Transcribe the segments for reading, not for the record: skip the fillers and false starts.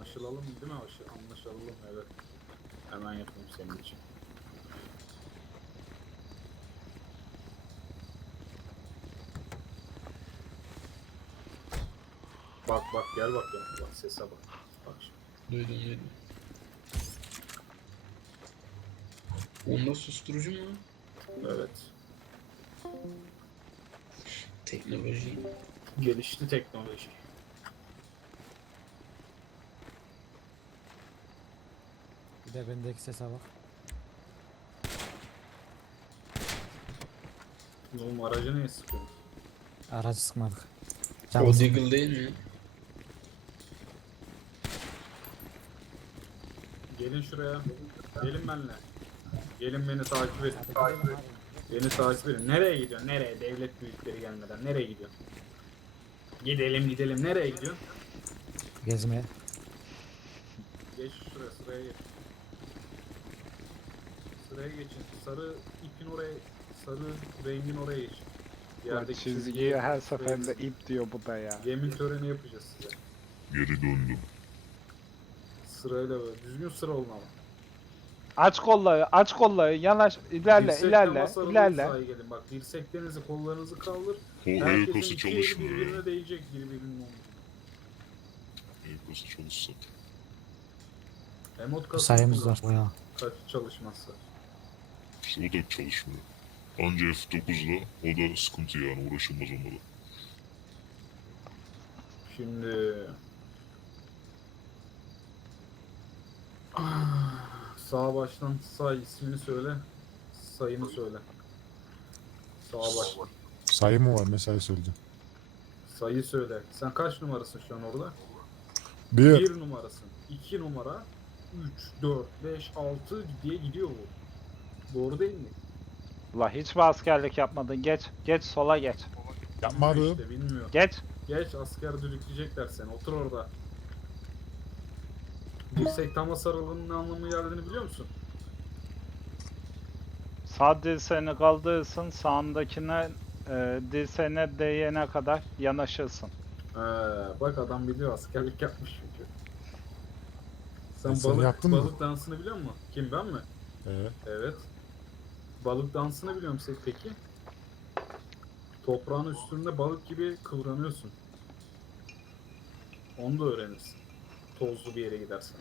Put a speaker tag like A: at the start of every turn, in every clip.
A: Anlaşılalım değil mi? Anlaşılalım, evet. Hemen yapayım senin için. Bak bak gel bak ya. Bak sese bak. Bak şimdi.
B: Duydum. Onda susturucu mu?
A: Evet.
B: Teknoloji.
A: Gelişti teknoloji.
C: Bir de bendeki sese bak.
A: Oğlum aracı neye sıkıyorsun?
C: Aracı sıkmadık.
B: O
C: Canı sıktık.
B: Deagle değil mi?
A: Gelin şuraya. Gelin benimle. Gelin beni takip edin. Beni takip edin. Nereye gidiyorsun? Nereye? Devlet büyükleri gelmeden. Nereye gidiyorsun? Gidelim gidelim. Nereye gidiyorsun?
C: Gezmeye.
A: Geç şuraya, sıraya geç. Sıraya geçin. Sarı ipin oraya, sarı rengin oraya geç.
D: Ulan çizgiyi her seferinde ip diyor bu da ya.
A: Yemin töreni yapacağız size.
E: Geri döndüm.
A: Sırayla böyle. Düzgün sıra olun ama.
D: Aç kolları, aç kolları, yanaş, ilerle,
A: Dirsek
D: ilerle,
A: temas aralığı
D: ilerle.
A: sahaya gelin. Bak dirseklerinizi, kollarınızı kaldır.
E: O el
A: Herkesin
E: kası
A: iki eli
E: çalışmıyor ya.
A: birbirine değecek, birbirinin omzuna.
E: El kası çalışsa.
A: Emot kası
C: Sayımız var bayağı.
A: kaç çalışmazsa.
E: İşte o da çalışmıyor. Anca F9'la o da sıkıntı yani uğraşılmaz onunla da.
A: Şimdi sağ baştan say, ismini söyle. Sayını söyle. Sağ baştan.
F: Sayı mı var? Mesai söyledi.
A: Sayı söyle. Sen kaç numarasın şu an orada?
F: Bir.
A: 1 numarasın. 2 numara. 3, 4, 5, 6 diye gidiyor bu. Doğru değil mi?
D: Ula hiç mi askerlik yapmadın? Geç, geç sola geç.
F: Yapmadım.
A: İşte bilmiyor.
D: Geç.
A: Geç asker düdükleyecekler seni. Otur orada. Dirsek temas aralığının ne anlamı geldiğini biliyor musun?
D: Sağ dirseğini kaldırırsın, sağındakine dirseğine değene kadar yanaşırsın.
A: Bak adam biliyor, askerlik yapmış çünkü. Sen
F: Sen yaptın mı?
A: balık dansını biliyor musun? Kim, ben mi? Evet. Balık dansını biliyor musun peki? Toprağın üstünde balık gibi kıvranıyorsun. Onu da öğrenirsin. Tozlu bir yere gidersen.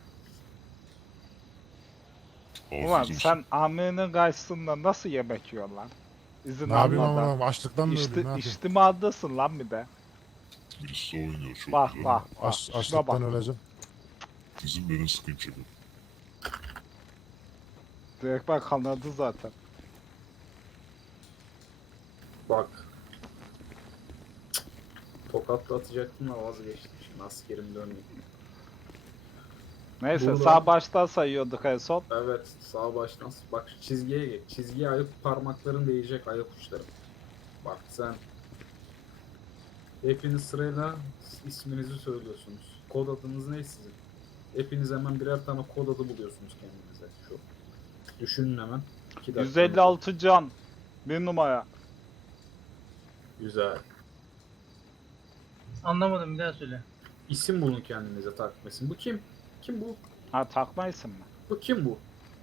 D: Ulan
E: Hafız olsun.
D: sen amirinin karşısında nasıl yemek yiyorsun lan? İzin
F: Ne yapayım
D: almadan.
F: ama açlıktan mı öldüm? Ne yapayım?
D: İçtimadasın lan bir de.
E: Birisi de oynuyor çok
D: Bak
E: güzel.
D: bak bak.
F: Aç,
D: Şuna
F: açlıktan
D: bak.
F: öleceğim.
E: İzin verin sıkayım çekin.
D: Direkt bak kanadı zaten.
A: Bak. Tokatla atacaktım da vazgeçtim. Şimdi askerim dönmüyor.
D: Neyse
A: Burada-
D: sağ baştan sayıyorduk en son.
A: Evet, sağ baştan. Bak şu çizgiye geç. Çizgiye ayak parmakların değecek, ayak uçları. Bak sen. Hepiniz sırayla isminizi söylüyorsunuz. Kod adınız ne sizin? Hepiniz hemen birer tane kod adı buluyorsunuz kendinize. Şu. Düşünün hemen. 2 dakika.
D: 156 can. Bir numara.
A: Güzel.
G: Anlamadım, bir daha söyle.
A: İsim bulun kendinize, takmesin. Bu kim? Kim bu?
D: Ha takma isim mi?
A: Bu kim bu?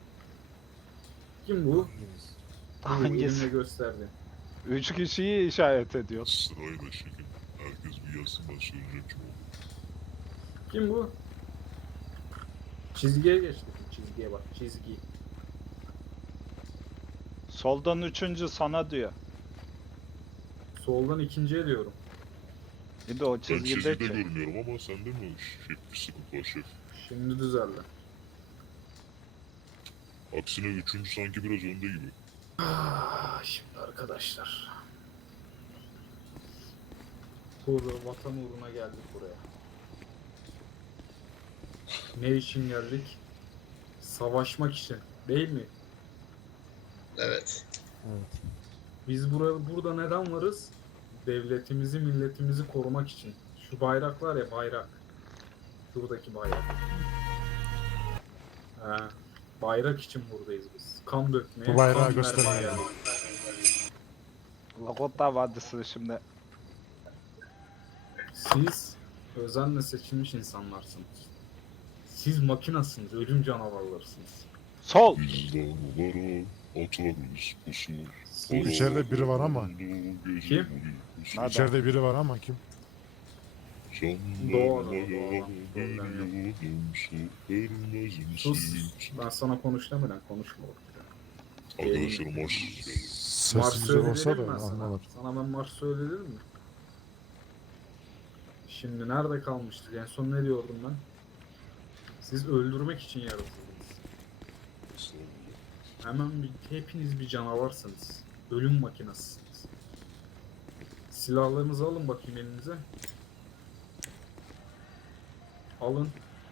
A: Kim bu?
D: Hangisi?
A: Elimle gösterdi.
D: 3 kişiyi işaret ediyor.
E: Sırayla çekin. Herkes bir yazsın ben söyleyeceğim kim oldu.
A: Kim bu? Çizgiye geçtik. Çizgiye bak. Çizgi.
D: Soldan üçüncü sana diyor.
A: Soldan ikinciye diyorum.
D: Bir de o
E: Ben
D: çizgide
E: çizgide
D: ki.
E: görmüyorum ama sende mi şef bir sıkıntı var şef?
A: Şimdi düzeldi.
E: Aksine üçüncü sanki biraz önde gibi.
A: Şimdi arkadaşlar. Burada vatan uğruna geldik buraya. Ne için geldik? Savaşmak için. Değil mi?
B: Evet.
C: Evet.
A: Biz burada neden varız? Devletimizi, milletimizi korumak için. Şu bayrak var ya, bayrak. Şuradaki bayrak. Bayrak için buradayız biz. Kan dökmeye,
F: Bu bayrağı
A: kan
F: göstermeye
A: vermeye
F: geldik.
D: Lakota Vadisi şimdi.
A: Siz özenle seçilmiş insanlarsınız. Siz makinasınız, ölüm canavarlarsınız.
D: Sol.
E: Biz dağlara atarız pusu.
A: Siz
F: İçeride biri var ama.
A: Kim?
D: Nerede?
F: İçeride biri var ama kim?
A: Doğru.
E: Sus.
A: sus. Ben sana konuş demeden konuşma orada.
E: Arkadaşlar marş.
A: Marş
F: Sesi güzel olsa
A: söyledim
F: da
A: ben sana.
F: anlarlar.
A: Sana ben marş söyledim mi? Şimdi nerede kalmıştık? En son ne diyordum ben? Siz öldürmek için yaratıldınız. Hepiniz bir canavarsınız. Ölüm makinasısınız. Silahlarınızı alın bakayım elinize. Alın.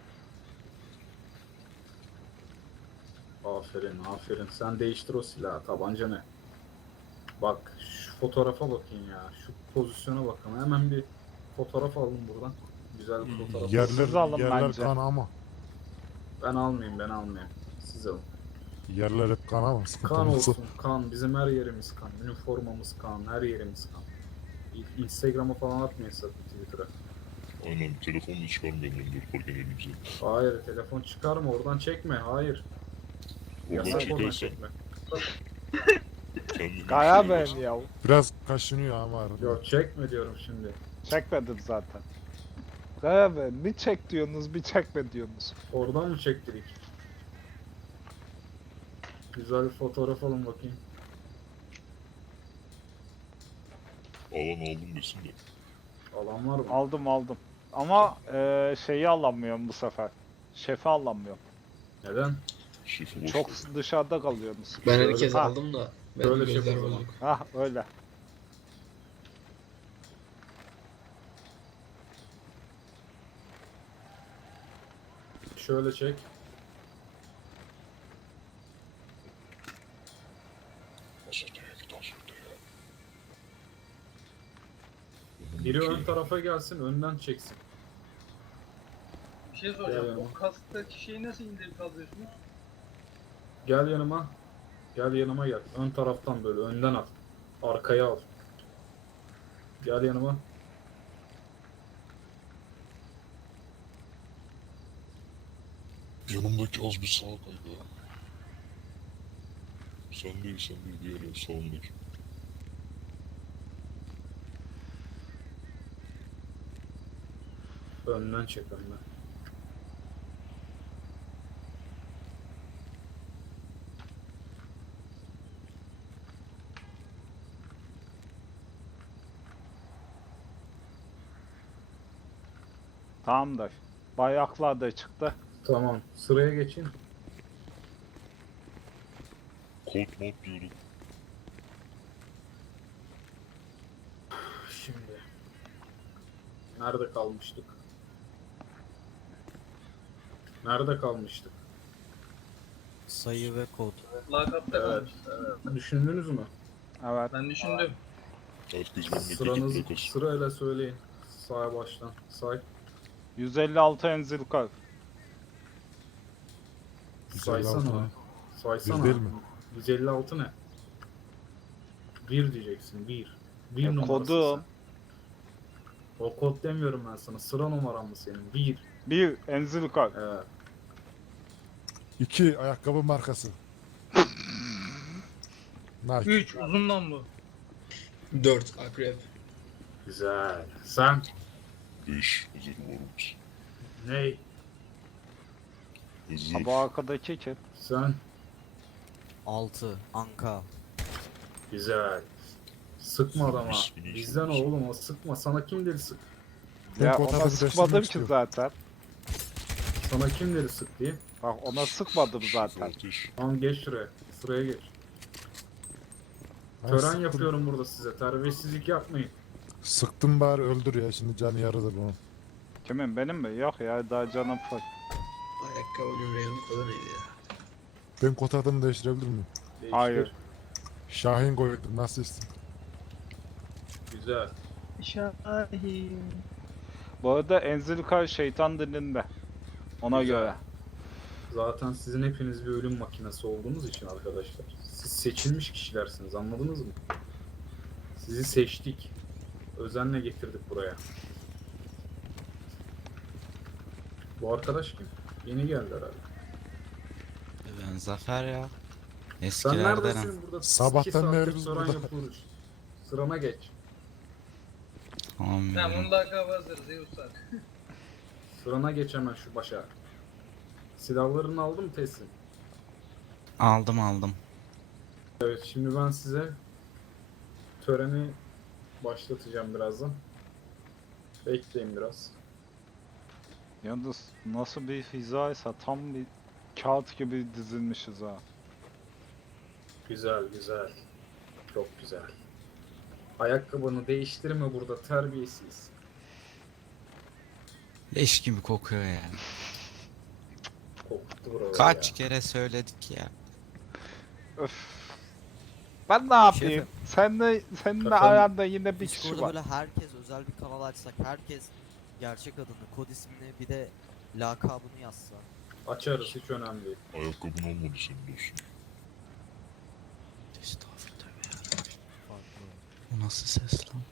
A: Aferin, aferin. Sen değiştir o silahı. Tabanca ne? Bak, şu fotoğrafa bakın ya. Şu pozisyona bakın. Hemen bir fotoğraf alın buradan. Güzel bir fotoğraf.
D: Siz alın
F: Yerler
D: bence.
F: kan ama.
A: Ben almayayım. Siz alın.
F: Yerler hep kan ama. sıkıntı
A: Kan
F: olmaz.
A: olsun, kan. Bizim her yerimiz kan. Üniformamız kan, her yerimiz kan. Instagram'a falan atmayın sakın, Twitter'a.
E: Aynen telefonla çıkarmayalım yaparken elimize.
A: Hayır, telefon çıkarma, oradan çekme. Hayır.
E: Oradan
A: Yasak oradan
E: çekersen
A: çekme.
E: kendini
D: Kaya ben ya.
F: Biraz kaşınıyor ama arada.
A: Yok, çekme diyorum şimdi.
D: Çekmedim zaten. Kaya ben. Bir çek diyorsunuz, bir çekme diyorsunuz.
A: Oradan mı çektirik? Güzel bir fotoğraf alın bakayım.
E: alan aldım desin de.
A: Alan var mı?
D: Aldım. Ama şeyi alamıyorum bu sefer. Şefi alamıyorum.
A: Neden?
E: Şefi boş
D: Çok
E: ver.
D: dışarıda kalıyorsunuz.
B: Ben
A: Şöyle-
B: herkes
D: Ha.
B: aldım da. Ben
A: Şöyle
B: gözler
A: şey
B: bozuk.
D: Hah öyle.
A: Şöyle çek.
E: Nasıl değil, nasıl değil.
A: Biri ön tarafa gelsin, önden çeksin.
G: Bir şey soracağım.
A: Yani.
G: O kasktaki şeyi nasıl indirip alıyorsunuz?
A: Gel yanıma. Gel yanıma gel. Ön taraftan böyle, önden al. Arkaya al. Gel yanıma.
E: Yanımdaki az bir sağa kaydı. Sen değil diğer sağındaki.
A: Önden çek, önden.
D: Tamamdır. Bayraklar da çıktı.
A: Tamam. Sıraya geçin.
E: Kod mod diyorduk.
A: Şimdi. Nerede kalmıştık? Nerede kalmıştık?
C: Sayı ve kod.
G: Lakapta
A: Evet.
G: kalmış.
A: Düşündünüz mü?
D: Evet.
G: Ben düşündüm.
E: Herkes memleketi
A: Sıranızı
E: bırakasın.
A: sırayla söyleyin. Sağa baştan. Say.
D: 156 enzil kar.
A: Saysana.
F: 156 ne?
A: Saysana.
F: Bir değil mi?
A: 156 ne? 1 diyeceksin. 1. 1 numarası
D: Kodum.
A: sen. O kod demiyorum ben sana. Sıra numaran mı senin? 1.
D: 1 enzil kar.
A: Evet.
F: 2 ayakkabı markası. Nike.
G: 3 uzun namlu.
B: 4 akrep.
A: Güzel. Sen
E: 5 hazır varımız.
A: ney?
E: Hazır.
D: Ha, bu arkadaki kim?
A: Sen
C: 6. Anka.
A: güzel. Sıkma adama.
E: İsmini
A: Bizden o
E: söylesene.
A: oğlum, o sıkma. Sana kim dedi sık?
F: Ben
D: Ya
F: kotada
D: ona
F: birleştirmek
D: sıkmadım ki
F: istiyorum.
D: zaten.
A: Sana kim dedi sık diye?
D: Bak ona sıkmadım zaten.
E: Ateş.
A: Tamam, geç şuraya. Sıraya geç.
F: Ben
A: Tören
F: sıktım.
A: yapıyorum burada size. Terbiyesizlik yapmayın.
F: Sıktım bari öldür ya, şimdi canı yarıdır bunun.
D: Kimin benim mi? Yok ya daha canım full.
B: Ayakkabının rengi kodu neydi ya?
F: Ben kod adını değiştirebilir miyim?
A: Değiştir.
D: Hayır.
F: Şahin koydum, nasıl istim?
A: Güzel.
G: Şahin.
D: Bu arada enzil kar şeytan dilinde. Ona
A: Güzel.
D: göre.
A: Zaten sizin hepiniz bir ölüm makinesi olduğunuz için arkadaşlar. Siz seçilmiş kişilersiniz, anladınız mı? Sizi seçtik. Özenle getirdik buraya. Bu arkadaş kim? Yeni geldi herhalde.
H: Ben Zafer ya.
A: Sen
H: Eskilerdenim.
A: neredesin burada?
F: Sabahtan
A: 2 saattir
F: beri biz
A: soran
F: burada.
A: yapıyoruz. Sırana geç.
H: Tamam
G: Tamam
H: ya.
G: bunu da hazır Zeus'lar.
A: Sırana geç hemen şu başa. Silahlarını aldın mı teslim?
H: Aldım.
A: Evet, şimdi ben size töreni başlatacağım birazdan. Bekleyin biraz.
D: Yalnız nasıl bir hizaysa tam bir kağıt gibi dizilmişiz ha.
A: Güzel, güzel. Çok güzel. Ayakkabını değiştirme burada, terbiyesiz.
H: Leş gibi kokuyor ya.
A: Koktu buraları
H: Kaç
A: ya.
H: kere söyledik ya.
D: Öf. Ben ne yapayım?
C: Şefim.
D: Senin de
A: Efendim?
D: ayağında yine bir kişi
C: Discord'da
D: var.
C: böyle herkes özel bir kanal açsak, herkes gerçek adını, kod ismini, bir de lakabını yazsa.
A: Açarız, hiç önemli değil.
E: Ayakkabın olmadı senin dostum.
H: Estağfurullah ya.
C: Farklı.
H: Bu nasıl ses lan?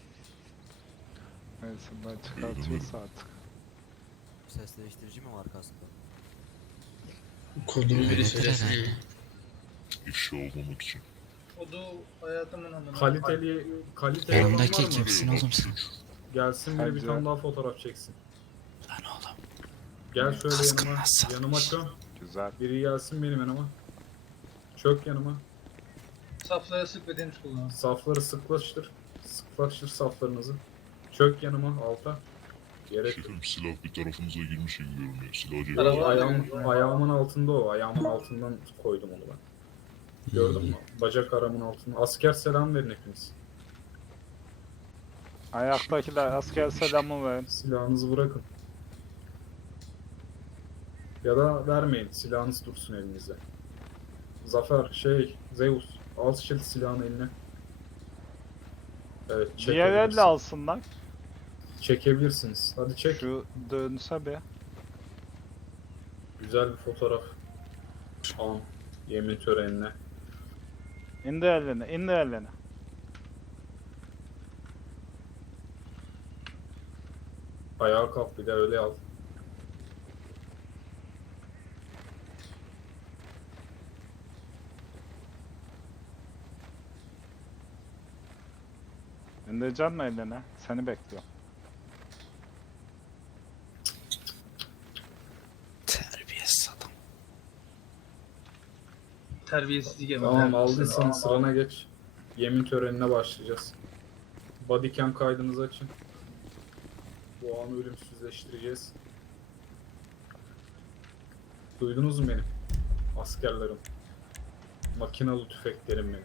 D: Neyse ben çıkartıyorsa artık.
C: Ses değiştirici mi var kaskta?
B: Kodumu biri
H: Evet,
B: söylesin
H: evet.
B: ya.
E: İfşa olmamak için.
G: Odu hayatımın amına.
A: Kaliteli olan var
H: Yanımdaki
A: mı?
H: kimsin oğlum sen?
A: Gelsin biri bir
D: Bence-
A: tane daha fotoğraf çeksin.
H: Lan oğlum.
A: Gel şöyle
H: Kaskın
A: yanıma.
H: nasıl
A: Yanıma
H: almış?
A: çök.
D: Güzel.
A: Biri gelsin benim yanıma. Çök yanıma.
G: Saflara sık ve deniz kullan.
A: Safları sıklaştır. Sıklaştır saflarınızı. Çök yanıma alta. Gerek yok.
E: Şefim silah bir tarafınıza girmiş gibi görünüyor. Silah cebine
G: Araba-
A: Ayağımın altında o. Ayağımın altından koydum onu ben. Gördün mü? Bacak aramın altında. Asker selam verin hepiniz.
D: Ayaktakiler asker selamı verin.
A: Silahınızı bırakın. Ya da vermeyin. Silahınız dursun elinizde. Zafer, Zeus. Al silahını eline. Evet,
D: Diğer elle
A: çekebilirsiniz.
D: alsınlar.
A: Çekebilirsiniz. Hadi çek.
D: Şu dönse be.
A: Güzel bir fotoğraf. An. Yemin törenine.
D: İndir elini, indir elini.
A: Ayağa kalk bir de öyle al.
D: İndireceksin mi elini? Seni bekliyorum.
H: Terbiyesiz adam.
G: Terbiyesizlik yapar.
A: Tamam aldıysan sırana geç. Yemin törenine başlayacağız. Bodycam kaydınızı açın. Bu anı ölümsüzleştireceğiz. Duydunuz mu beni? Askerlerim. Makinalı tüfeklerim benim.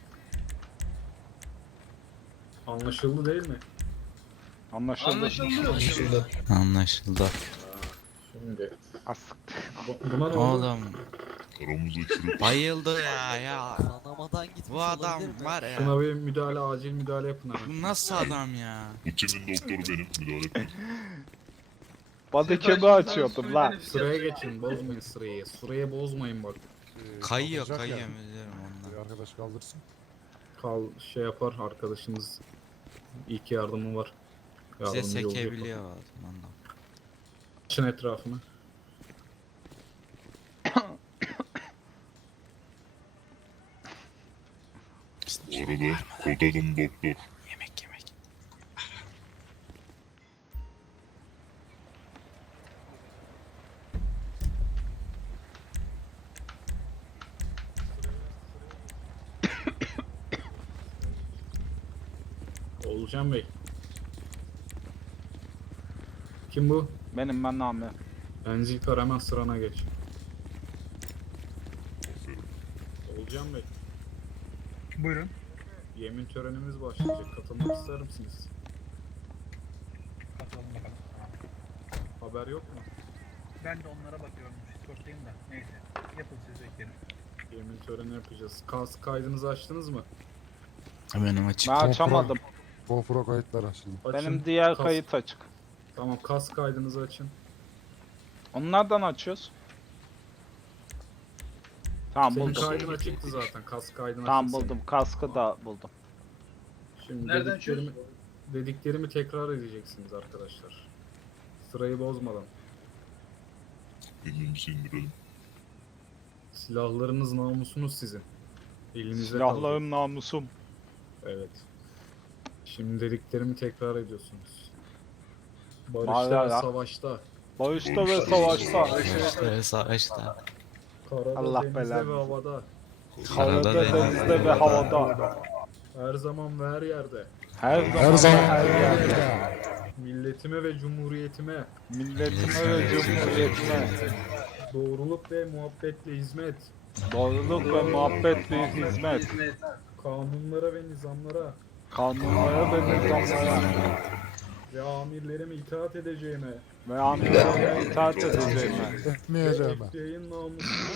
A: Anlaşıldı değil mi?
D: Anlaşıldı.
G: Anlaşılmıyor.
B: Şurada.
H: Anlaşıldı.
A: Şimdi.
D: Asık.
A: Buna ne oldu?
H: Oğlum
E: Aramızda çürük.
H: bayıldı ya.
C: Kanamadan gitmiş
H: Bu adam
C: olabilir mi?
H: var ya.
A: Şuna bir müdahale, acil müdahale yapın
H: Bu
A: hemen.
H: nasıl adam ya?
E: Bu timin doktoru benim. Müdahale etmeyin.
D: Bodycam'ı açıyordum lan.
A: Sıraya geçin, bozmayın sırayı. Sırayı bozmayın bak.
H: Kayıyor
F: Kaldıracak ya.
H: müdürüm
F: Bir
H: ondan.
F: arkadaş kaldırsın.
A: Yapar arkadaşınız. İlk yardımı var.
H: Bize
A: Yardımcı olacak.
H: sekebiliyor o zaman da.
A: Açın etrafını.
E: Bu arada kod adım doktor.
H: Yemek yemek.
A: Oğulcan Bey. Kim bu?
D: Benim ben Nami.
A: Enzilkar hemen sırana geç.
E: Aferin.
A: Oğulcan Bey.
G: Buyurun.
A: Yemin törenimiz başlayacak. Katılmak ister misiniz?
G: Katalım bakalım.
I: Haber yok mu?
G: Ben de onlara bakıyorum. Discord'dayım da. Neyse. Yapın siz beklerim.
A: Yemin töreni yapacağız. Kas kaydınızı açtınız mı?
H: Benim açık.
D: Ben açamadım.
F: GoPro kayıtlar açıldı.
A: Açın.
D: Benim diğer
A: Kas-
D: kayıt açık.
A: Tamam, kas kaydınızı açın.
D: Onlardan açıyoruz. Tamam
A: Senin
D: buldum.
A: kaydın açıktı zaten. Kas kaydın
D: Tamam
A: açık senin.
D: buldum. Kaskı da buldum.
A: Şimdi
G: Nereden
A: dediklerimi tekrar edeceksiniz arkadaşlar. Sırayı bozmadan.
E: Elimizi indirelim.
A: Silahlarınız namusunuz sizin. Elinize kaldı.
D: Silahlarım namusum.
A: Evet. Şimdi dediklerimi tekrar ediyorsunuz. Barışta
D: Mağara.
A: ve savaşta,
D: Barışta ve savaşta.
H: İşte savaşta.
A: karada,
D: Allah
A: denizde
D: belanı.
A: ve havada,
D: Karada, denizde ve havada.
A: her zaman ve her yerde,
D: Her
F: Her
D: zaman
F: zaman
D: her
F: her
D: yerde.
F: yerde.
A: milletime ve cumhuriyetime
D: Milletime ve cumhuriyetime.
A: doğruluk ve muhabbetle hizmet,
D: Doğruluk ve muhabbetle hizmet.
A: kanunlara ve nizamlara
D: Kanunlara ve nizamlara.
A: ve amirlerime itaat edeceğime,
D: Ve amirlerime itaat edeceğime.
F: Etmeyeceğim ben.
A: FBI'nin namusunu,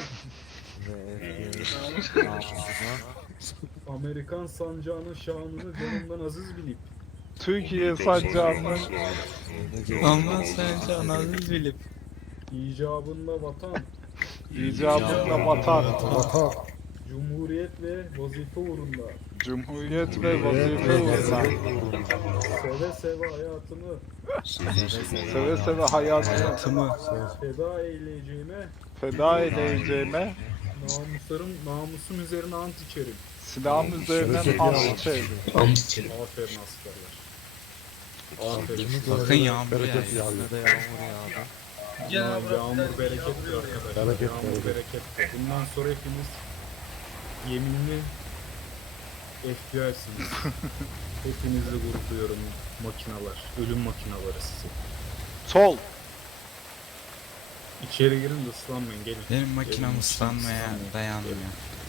A: Amerikan sancağının şanını canımdan aziz bilip,
D: Türkiye sancağının
H: Ondan sen can aziz bilip.
A: icabında vatan,
D: icabında vatan,
F: Vatan.
A: cumhuriyet ve vazife uğrunda
D: cumhuriyet ve vazife uğruna
A: seve seve hayatımı
D: seve seve hayatımı
A: feda eyleyeceğime,
D: feda edeceğime
A: namusum üzerine ant içerim.
D: silahım üzerinden ant içerim.
A: Aferin askerler. Aferin.
H: Bakın yağmur
F: Bereket
H: yağıyor.
F: yağıyor.
C: Üstüne de yağmur yağdı.
A: Yağmur berekettir arkadaşlar.
F: Bereket,
A: Yağmur berekettir. Bundan sonra hepiniz yeminli FBI'siniz. Hepinizle gurur duyuyorum makinalar. Ölüm makinaları sizi.
D: Sol.
A: İçeri girin de ıslanmayın gelin.
H: Benim makinem
A: Gelin,
H: ıslanmaya
A: ıslanmayın.
H: dayanmıyor.